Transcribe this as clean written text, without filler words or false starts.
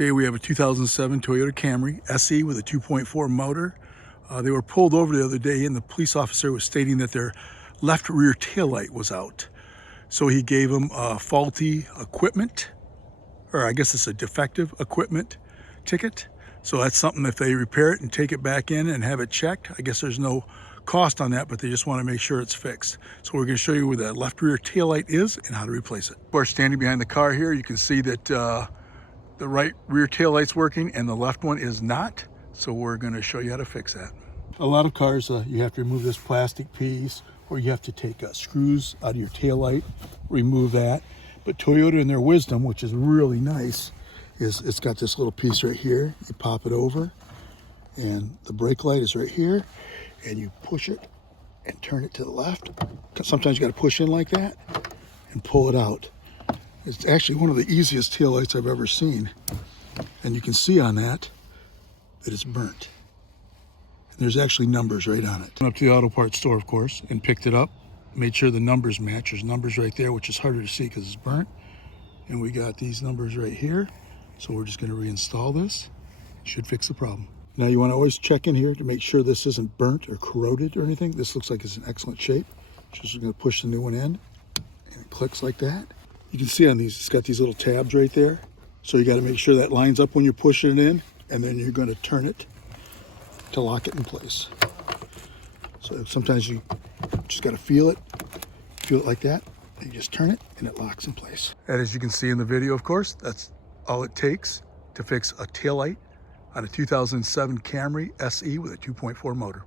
Today we have a 2007 Toyota Camry SE with a 2.4 motor. They were pulled over the other day and the police officer was stating that their left rear taillight was out. So he gave them faulty equipment, or I guess it's a defective equipment ticket. So that's something, if they repair it and take it back in and have it checked, I guess there's no cost on that, but they just want to make sure it's fixed. So we're going to show you where that left rear taillight is and how to replace it. We're standing behind the car here. You can see that the right rear tail light's working and the left one is not. So we're going to show you how to fix that. A lot of cars, you have to remove this plastic piece, or you have to take screws out of your tail light, remove that. But Toyota, in their wisdom, which is really nice, is it's got this little piece right here. You pop it over and the brake light is right here, and you push it and turn it to the left. Sometimes you got to push in like that and pull it out. It's actually one of the easiest taillights I've ever seen. And you can see on that it's burnt. And there's actually numbers right on it. Went up to the auto parts store, of course, and picked it up. Made sure the numbers match. There's numbers right there, which is harder to see because it's burnt. And we got these numbers right here. So we're just going to reinstall this. It should fix the problem. Now you want to always check in here to make sure this isn't burnt or corroded or anything. This looks like it's in excellent shape. Just going to push the new one in, and it clicks like that. You can see on these, it's got these little tabs right there. So you got to make sure that lines up when you're pushing it in, and then you're going to turn it to lock it in place. So sometimes you just got to feel it like that. And you just turn it and it locks in place. And as you can see in the video, of course, that's all it takes to fix a taillight on a 2007 Camry SE with a 2.4 motor.